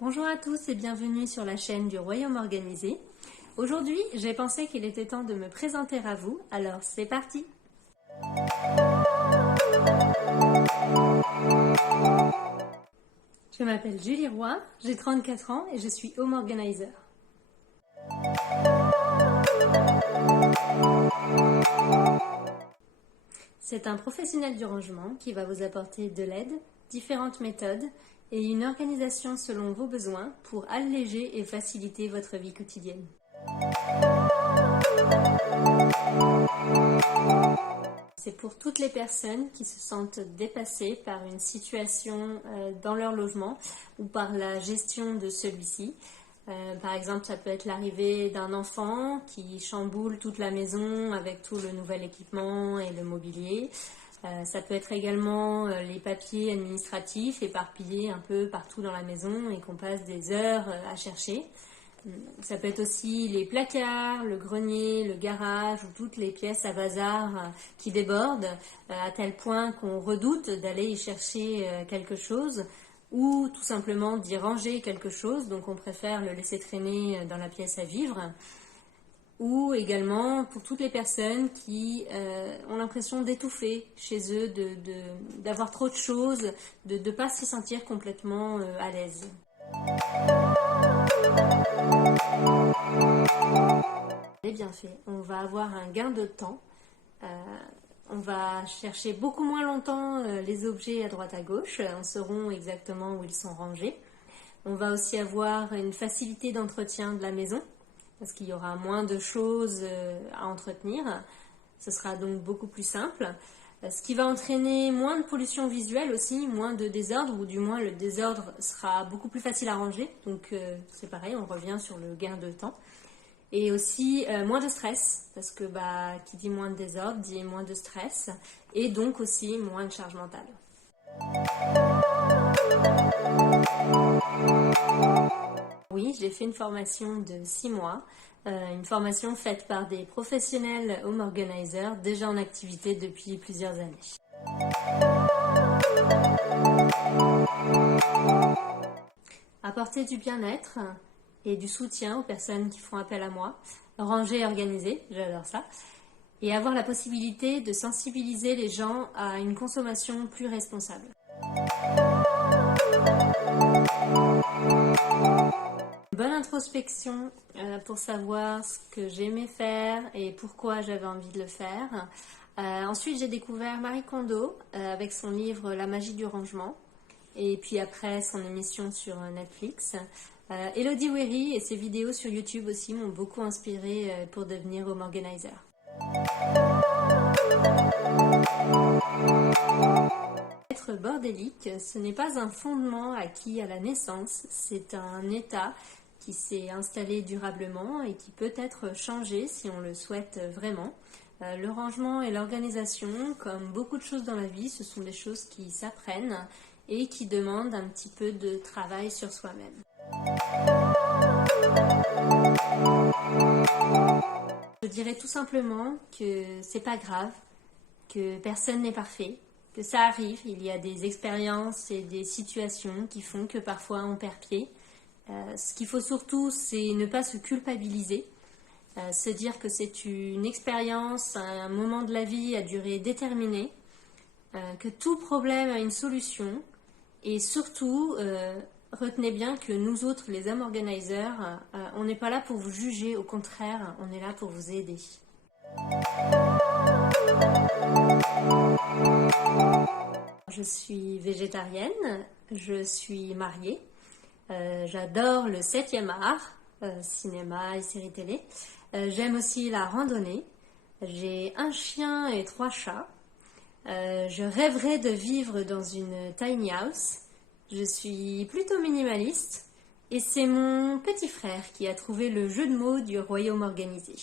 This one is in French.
Bonjour à tous et bienvenue sur la chaîne du Royaume Organisé. Aujourd'hui, j'ai pensé qu'il était temps de me présenter à vous, alors c'est parti! Je m'appelle Julie Roy, j'ai 34 ans et je suis Home Organizer. C'est un professionnel du rangement qui va vous apporter de l'aide, différentes méthodes et une organisation selon vos besoins pour alléger et faciliter votre vie quotidienne. C'est pour toutes les personnes qui se sentent dépassées par une situation dans leur logement ou par la gestion de celui-ci. Par exemple, ça peut être l'arrivée d'un enfant qui chamboule toute la maison avec tout le nouvel équipement et le mobilier. Ça peut être également les papiers administratifs éparpillés un peu partout dans la maison et qu'on passe des heures à chercher. Ça peut être aussi les placards, le grenier, le garage ou toutes les pièces à bazar qui débordent à tel point qu'on redoute d'aller y chercher quelque chose ou tout simplement d'y ranger quelque chose, donc on préfère le laisser traîner dans la pièce à vivre. Ou également pour toutes les personnes qui ont l'impression d'étouffer chez eux, d'avoir trop de choses, de ne pas s'y sentir complètement à l'aise. C'est bien fait, on va avoir un gain de temps, on va chercher beaucoup moins longtemps les objets à droite à gauche, on saura exactement où ils sont rangés. On va aussi avoir une facilité d'entretien de la maison, parce qu'il y aura moins de choses à entretenir, ce sera donc beaucoup plus simple. Ce qui va entraîner moins de pollution visuelle aussi, moins de désordre, ou du moins le désordre sera beaucoup plus facile à ranger. Donc c'est pareil, on revient sur le gain de temps. Et aussi moins de stress, parce que qui dit moins de désordre dit moins de stress, et donc aussi moins de charge mentale. Oui, j'ai fait une formation de 6 mois, une formation faite par des professionnels home organizers déjà en activité depuis plusieurs années. Apporter du bien-être et du soutien aux personnes qui font appel à moi, ranger et organiser, j'adore ça, et avoir la possibilité de sensibiliser les gens à une consommation plus responsable. Une bonne introspection pour savoir ce que j'aimais faire et pourquoi j'avais envie de le faire. Ensuite, j'ai découvert Marie Kondo avec son livre La magie du rangement et puis après son émission sur Netflix. Elodie Wery et ses vidéos sur YouTube aussi m'ont beaucoup inspirée pour devenir home organizer. Être bordélique, ce n'est pas un fondement acquis à la naissance, c'est un état qui s'est installé durablement et qui peut être changé si on le souhaite vraiment. Le rangement et l'organisation, comme beaucoup de choses dans la vie, ce sont des choses qui s'apprennent et qui demandent un petit peu de travail sur soi-même. Je dirais tout simplement que c'est pas grave, que personne n'est parfait, que ça arrive, il y a des expériences et des situations qui font que parfois on perd pied. Ce qu'il faut surtout, c'est ne pas se culpabiliser, se dire que c'est une expérience, un moment de la vie à durée déterminée, que tout problème a une solution et surtout, retenez bien que nous autres, les home organizers, on n'est pas là pour vous juger, au contraire, on est là pour vous aider. Je suis végétarienne, je suis mariée, j'adore le 7e art, cinéma et séries télé. J'aime aussi la randonnée, j'ai un chien et 3 chats. Je rêverais de vivre dans une tiny house. Je suis plutôt minimaliste et c'est mon petit frère qui a trouvé le jeu de mots du royaume organisé.